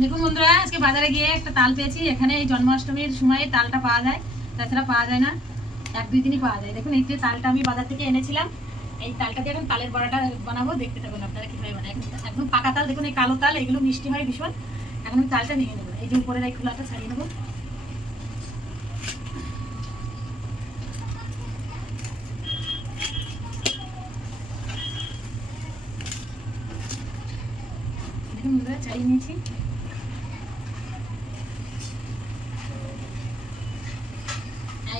দেখুন বন্ধুরা, আজকে বাজারে গিয়ে একটা তাল পেয়েছি। এখানে এই জন্মাষ্টমীর সময় তালটা পাওয়া যায়, তাছাড়া পাওয়া যায় না। এক, দুই দিনই পাওয়া যায়। দেখুন, এই যে তালটা আমি বাজার থেকে এনেছিলাম, এই তালটা দিয়ে এখন তালের বড়াটা বানাবো। দেখতে থাকুন আপনারা কীভাবে বানায়। একদম- পাকা তাল, দেখুন, এই কালো তাল, এগুলো মিষ্টি হয় ভীষণ। এখন আমি তালটা নিয়ে নেব। এই যে উপরের এই খোলাটা ছাড়িয়ে নেব। ছাড়িয়ে নিয়েছি।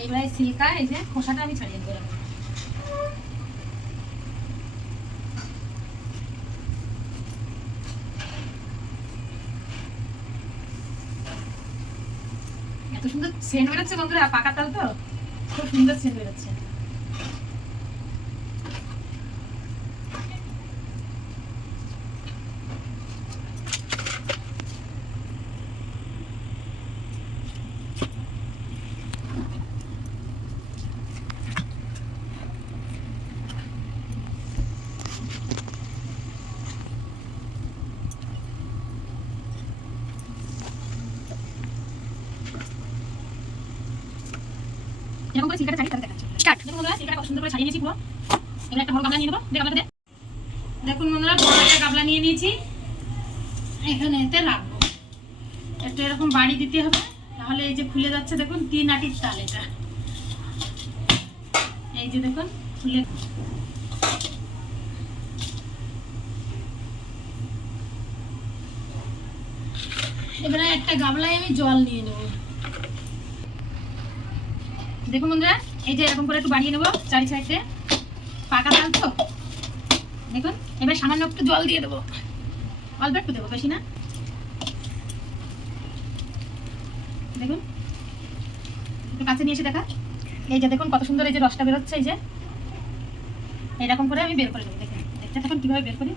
এবারে এই যে খোসাটা আমি এত সুন্দর সেন্ট বেরোচ্ছে বন্ধুরা, পাকা তাল তো? খুব সুন্দর সেন্ট বেরোচ্ছে। এরকম করে সিল্কাটা ছাড়িয়ে তাহলে দেখাচ্ছি। স্টার্ট দেখুন বন্ধুরা সিল্কাটা সুন্দর করে ছাড়িয়ে নিয়েছি পুরো। এবার একটা বড় গামলা নিয়ে নেব। দে গামলাটা দেখুন বন্ধুরা, বড় একটা গামলা নিয়ে নিয়েছি। এখানে এতে রাখব। একটা এরকম বাড়ি দিতে হবে, তাহলে এই যে খুলে যাচ্ছে, দেখুন, তিন আটির তাল এটা। এই যে দেখুন, খুলে এবারে একটা গামলায় আমি জল নিয়ে নেব। দেখুন বন্ধুরা, এই যে এরকম করে একটু বানিয়ে নেব চারি সাইডে। পাকা তাল তো? দেখুন, এবার সামান্য একটু জল দিয়ে দেবো। অল্প একটু দেবো, বেশি না। দেখুন, একটু কাছে নিয়ে এসে দেখা। এই যে দেখুন, কত সুন্দর এই যে রসটা বেরোচ্ছে, এই যে। এরকম করে আমি বের করে দেবো দেখুন। দেখতে থাকুন, কীভাবে বের করি।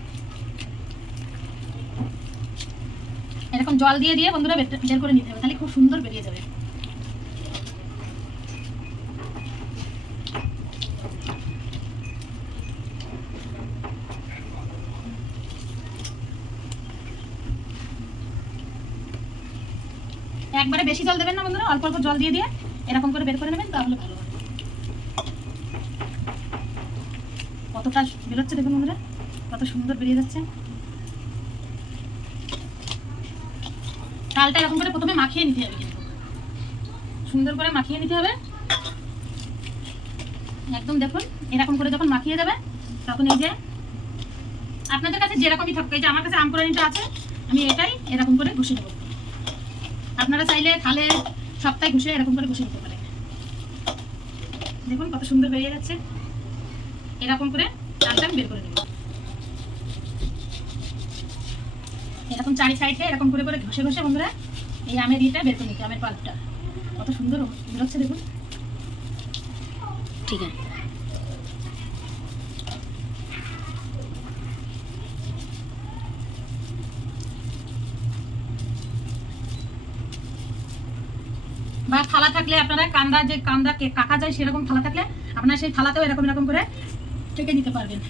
এরকম জল দিয়ে দিয়ে বন্ধুরা বের করে নিতে হবে, তাহলে খুব সুন্দর বেরিয়ে যাবে। একবারে বেশি জল দেবেন না বন্ধুরা, অল্প অল্প জল দিয়ে দিয়ে এরকম করে বের করে নেবেন, তাহলে ভালো হবে। কতটা বেরোচ্ছে দেখুন বন্ধুরা, কত সুন্দর বেরিয়ে যাচ্ছে। তালটা এরকম করে প্রথমে মাখিয়ে নিতে হবে সুন্দর করে মাখিয়ে নিতে হবে। একদম দেখুন, এরকম করে যখন মাখিয়ে যাবে তখন এই যে আপনাদের কাছে যেরকমই থাকুক, এই যে আমার কাছে আমকুরানিটা আছে, আমি এটাই এরকম করে ঘষে নেব। আপনারা চাইলে খালে সপ্তাহে ঘুষে এরকম করে ঘুষে নিতে পারে দেখুন কত সুন্দর বেরিয়ে যাচ্ছে এরকম করে চালটা বের করে দেবো এরকম চারি সাইডে এরকম করে করে ঘষে ঘষে বন্ধুরা, এই আমের ইয়েটা বের করে নিতে আমের পাল্পটা। কত সুন্দর বেরোচ্ছে দেখুন। ঠিক আছে। বা থালা থাকলে আপনারা কান্দা যে কান্দা কাকা যায় সেরকম থালা থাকলে আপনারা সেই থালাতেও এরকম এরকম করে টেকে নিতে পারবেন।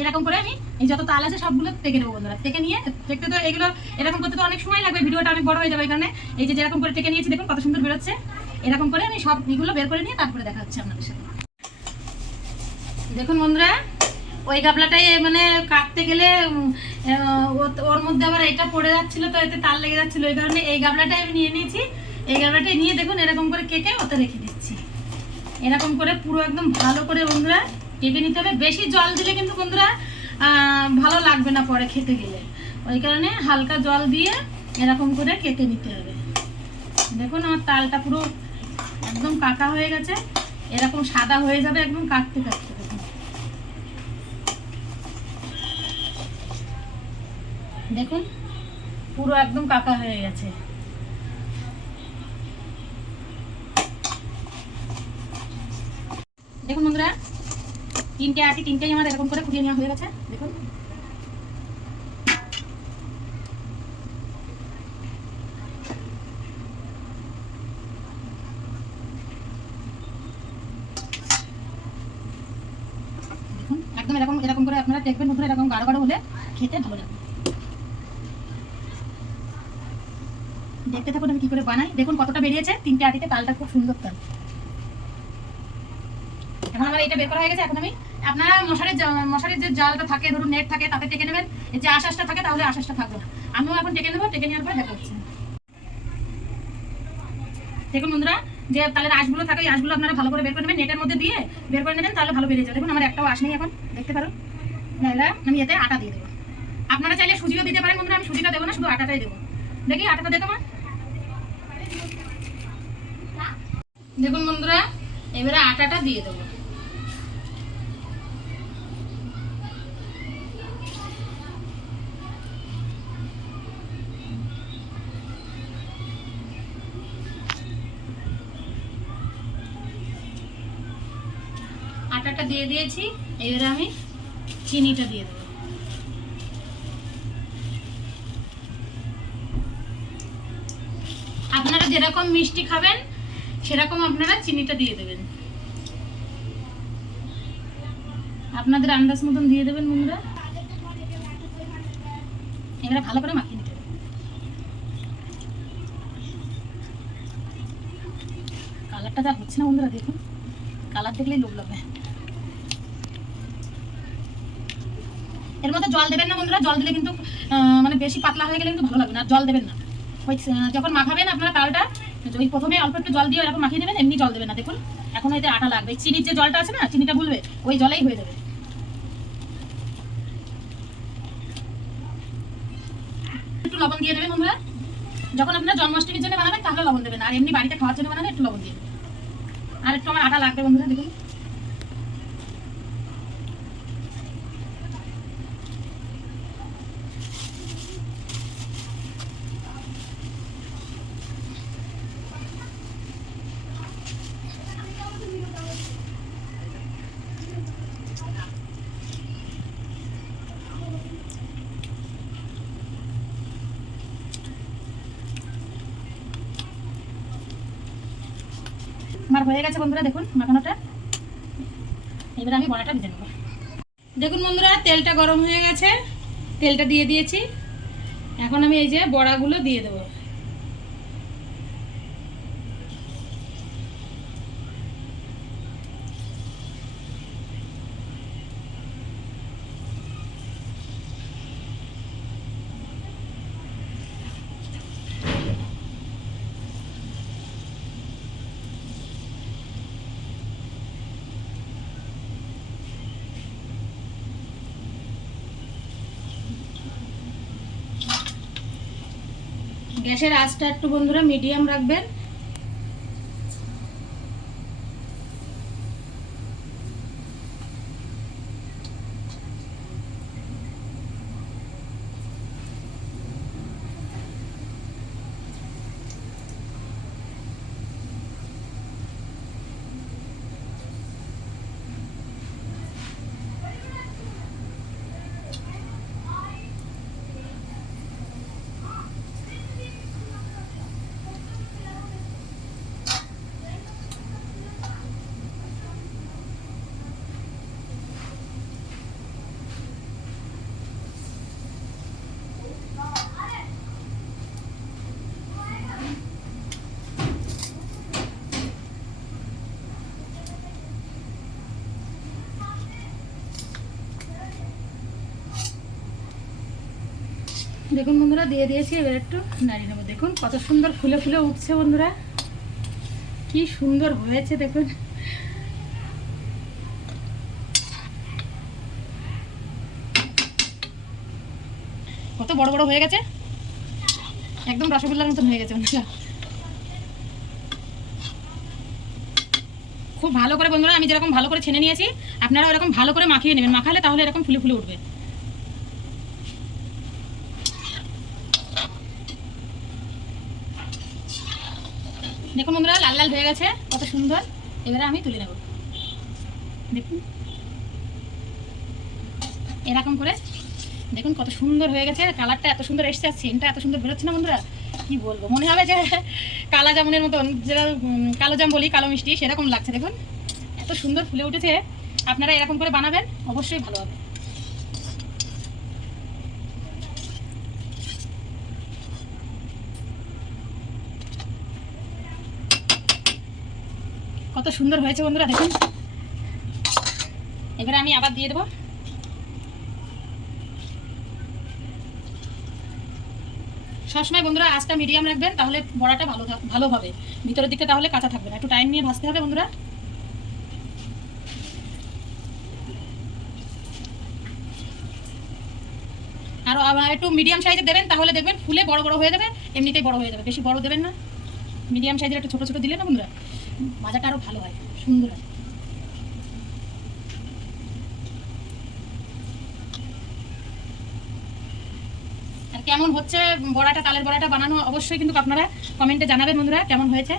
এরকম করে আমি এই যত তাল আছে সবগুলো টেকে নেব বন্ধুরা। টেকে নিয়ে দেখতে তো এগুলো এরকম করতে তো অনেক সময় লাগবে, ভিডিওটা অনেক বড় হয়ে যাবে এখানে এই যে যেরকম করে টেকে নিয়েছি, দেখুন কত সুন্দর বেরোচ্ছে। এরকম করে আমি সব এগুলো বের করে নিয়ে তারপরে দেখা হচ্ছে আপনাদের সাথে। দেখুন বন্ধুরা ওই গাবলাটাই মানে কাটতে গেলে ওর মধ্যে আবার এটা পড়ে যাচ্ছিল, তো এতে তার লেগে যাচ্ছিল। ওই কারণে এই গাবলাটাই আমি নিয়ে নিয়েছি। এই গাবলাটাই নিয়ে দেখুন এরকম করে কেকে ওতে রেখে দিচ্ছি। এরকম করে পুরো একদম ভালো করে বন্ধুরা কেটে নিতে হবে। বেশি জল দিলে কিন্তু বন্ধুরা ভালো লাগবে না পরে খেতে গেলে। ওই কারণে হালকা জল দিয়ে এরকম করে কেটে নিতে হবে। দেখুন আমার তালটা পুরো একদম কাকা হয়ে গেছে। এরকম সাদা হয়ে যাবে একদম কাটতে কাটতে। দেখুন, পুরো একদম কাকা হয়ে গেছে। দেখুন বন্ধুরা, তিনটে আটি, তিনটেই আমার এরকম করে ফুটিয়ে নেওয়া হয়ে গেছে। দেখুন, একদম এরকম এরকম করে আপনারা দেখবেন বন্ধুরা, এরকম গাঢ় গাঢ় হলে খেতে ভালো লাগবে। দেখতে থাকুন আমি কি করে বানাই। দেখুন কতটা বেরিয়েছে, তিনটে আটিতে তালটা খুব সুন্দর তাল। এখন আমার এটা বের করা হয়ে গেছে, এখন আমি আপনারা মশারির মশারির যে জালটা থাকে, ধরুন নেট থাকে, তাতে টেকে নেবেন। যে আশ্বাসটা থাকে, তাহলে আশ্বাসটা থাকবে না। আমিও এখন টেকে নেব, টেকে নেওয়ার পর দেখা হচ্ছে। দেখুন বন্ধুরা, যে তাহলে আঁশগুলো থাকে, এই আঁশগুলো আপনারা ভালো করে বের করে নেবেন, নেটের মধ্যে দিয়ে বের করে নেবেন, তাহলে ভালো বেরিয়ে যাবে। দেখুন, আমার একটাও আঁশ নেই এখন। দেখতে পারো নাহলে আমি এতে আটা দিয়ে দেবো। আপনারা চাইলে সুজিও দিতে পারেন বন্ধুরা, আমি সুজিটা দেবো না, শুধু আটাটাই দেবো। দেখি, আটাটা দেখো মা। দেখুন বন্ধুরা, এবারে আটাটা দিয়ে দেবো। আটাটা দিয়ে দিয়েছি, এবারে আমি চিনিটা দিয়ে দেবো। আপনারা যেরকম মিষ্টি খাবেন সেরকম আপনারা চিনিটা দিয়ে দেবেন। আপনাদের আন্দাজ মতন দিয়ে দেবেন বন্ধুরা। এবারে ভালো করে মাখিয়ে নিতে কালারটা যা হচ্ছে না বন্ধুরা, দেখুন। কালার দেখলেই লোভ লাগবে এর মধ্যে জল দেবেন না বন্ধুরা, জল দিলে কিন্তু মানে বেশি পাতলা হয়ে গেলে কিন্তু ভালো লাগবে না জল দেবেন না। যখন মাখাবেন, আপনারা তালটা ওই প্রথমে অল্প একটু জল দিয়ে মাখিয়ে দেবেন, এমনি জল দেবে না। দেখুন, এখন আটা লাগবে। চিনির যে জলটা আছে না, চিনিটা ওই জলেই হয়ে যাবে। একটু লবণ দিয়ে দেবেন বন্ধুরা। যখন আপনারা জন্মাষ্টমীর জন্য বানাবেন, তাহলে লবণ দেবেন আর এমনি বাড়িতে খাওয়ার জন্য বানাবেন একটু লবণ দিয়ে আর একটু আমার আটা লাগবে বন্ধুরা, দেখুন। আমার হয়ে গেছে বন্ধুরা, দেখুন মাখানোটা। এবার আমি বড়াটা ভেজে নেব। দেখুন বন্ধুরা, তেলটা গরম হয়ে গেছে। তেলটা দিয়ে দিয়েছি। এখন আমি এই যে বড়াগুলো দিয়ে দেবো। গ্যাসের আঁচটা একটু বন্ধুরা মিডিয়াম রাখবেন। দেখুন বন্ধুরা, দিয়ে দিয়েছি, এবার একটু নাড়িয়ে নেব। দেখুন, কত সুন্দর ফুলে ফুলে উঠছে বন্ধুরা। কি সুন্দর হয়েছে, দেখুন। কত বড় বড় হয়ে গেছে? একদম রসগোল্লার মতন হয়ে গেছে বন্ধুরা। খুব ভালো করে বন্ধুরা, আমি যেরকম ভালো করে ছেনে নিয়েছি আপনারা ওরকম ভালো করে মাখিয়ে নেবেন। মাখালে তাহলে এরকম ফুলে ফুলে উঠবে। দেখুন বন্ধুরা, লাল লাল হয়ে গেছে, কত সুন্দর। এবারে আমি তুলে নেব। দেখুন। এরকম করে। দেখুন কত সুন্দর হয়ে গেছে কালারটা এত সুন্দর এসছে আর সেন্টটা এত সুন্দর বেরোচ্ছে না বন্ধুরা? কি বলব, মনে হবে যে কালা জামুনের মতন যেটা কালো জাম বলি, কালো মিষ্টি, সেরকম লাগছে। দেখুন, এত সুন্দর ফুলে উঠেছে। আপনারা এরকম করে বানাবেন, অবশ্যই ভালো হবে। কত সুন্দর হয়েছে বন্ধুরা, দেখুন। এবারে আমি আবার দিয়ে দেবো। সবসময় বন্ধুরা, আঁচটা মিডিয়াম রাখবেন, তাহলে বড়াটা ভালো ভালো হবে। ভিতরের দিকটা তাহলে কাঁচা থাকবে না। একটু টাইম নিয়ে ভাজতে হবে বন্ধুরা। আর একটু মিডিয়াম সাইজের দেবেন, তাহলে দেখবেন ফুলে বড় বড় হয়ে যাবে, এমনিতেই বড় হয়ে যাবে। বেশি বড় দেবেন না। মিডিয়াম সাইজের একটু ছোট ছোট দিলে না বন্ধুরা? ভাজাটা আরও ভালো হয়, সুন্দর হয়। আর কেমন হচ্ছে বড়াটা, তালের বড়াটা বানানো? অবশ্যই কিন্তু আপনারা কমেন্টে জানাবেন বন্ধুরা, কেমন হয়েছে?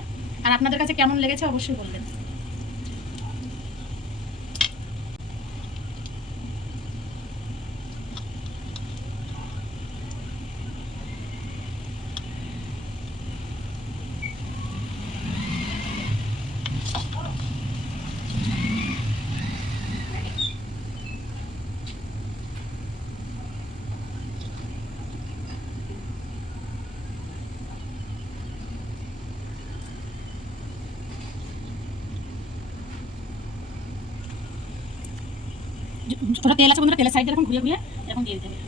আর আপনাদের কাছে কেমন লেগেছে অবশ্যই বলবেন। ছোটো তেল আছে তেলের সাইডে এরকম ঘুরিয়ে ঘুরিয়ে এরকম দিয়ে দিতে হবে।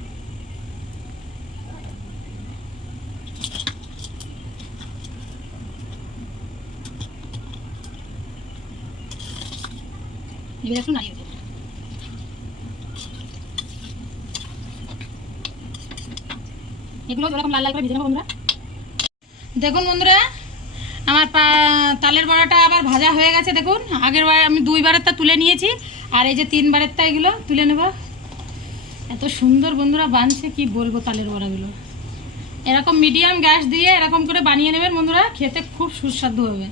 এগুলো লাল লাল করে ভেজে দেখুন বন্ধুরা, আমার তালের বড়াটা আবার ভাজা হয়ে গেছে, দেখুন। আগের বার আমি দুইবারেরটা তুলে নিয়েছি আর এই যে তিনবারেরটা এগুলো তুলে নেব। এত সুন্দর বন্ধুরা বানছে, কি বলব তালের বড়াগুলো। এরকম মিডিয়াম গ্যাস দিয়ে এরকম করে বানিয়ে নেবেন বন্ধুরা, খেতে খুব সুস্বাদু হবে।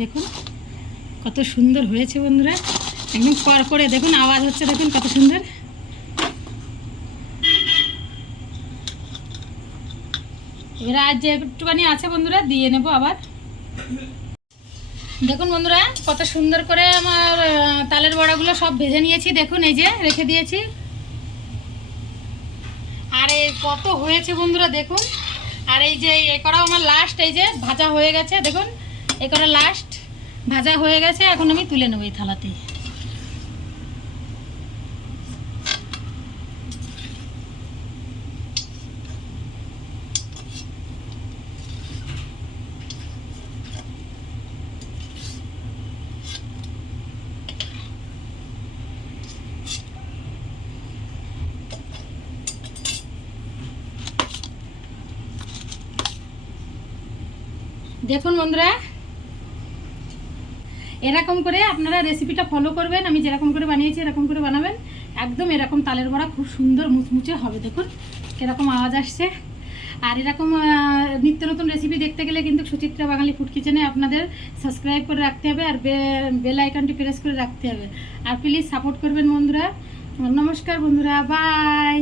দেখুন, কত সুন্দর হয়েছে বন্ধুরা। একদম কর করে দেখুন আওয়াজ হচ্ছে, দেখুন কত সুন্দর। এবার আর যে একটুখানি আছে বন্ধুরা, দিয়ে নেব আবার। দেখুন বন্ধুরা, কত সুন্দর করে আমার তালের বড়াগুলো সব ভেজে নিয়েছি। দেখুন, এই যে রেখে দিয়েছি। আর এই কত হয়েছে বন্ধুরা, দেখুন। আর এই যে, এ করাও আমার লাস্ট এই যে ভাজা হয়ে গেছে, দেখুন। এ করা লাস্ট ভাজা হয়ে গেছে, এখন আমি তুলে নেব এই থালাতে দেখুন বন্ধুরা, এরকম করে আপনারা রেসিপিটা ফলো করবেন। আমি যেরকম করে বানিয়েছি, এরকম করে বানাবেন। একদম এরকম তালের বড়া খুব সুন্দর মুচমুচে হবে, দেখুন। কীরকম আওয়াজ আসছে। আর এরকম নিত্য নতুন রেসিপি দেখতে গেলে কিন্তু সুচিত্রা বাঙালি ফুড কিচেনে আপনাদের সাবস্ক্রাইব করে রাখতে হবে আর বেল আইকনটি প্রেস করে রাখতে হবে। আর প্লিজ সাপোর্ট করবেন বন্ধুরা। নমস্কার বন্ধুরা বাই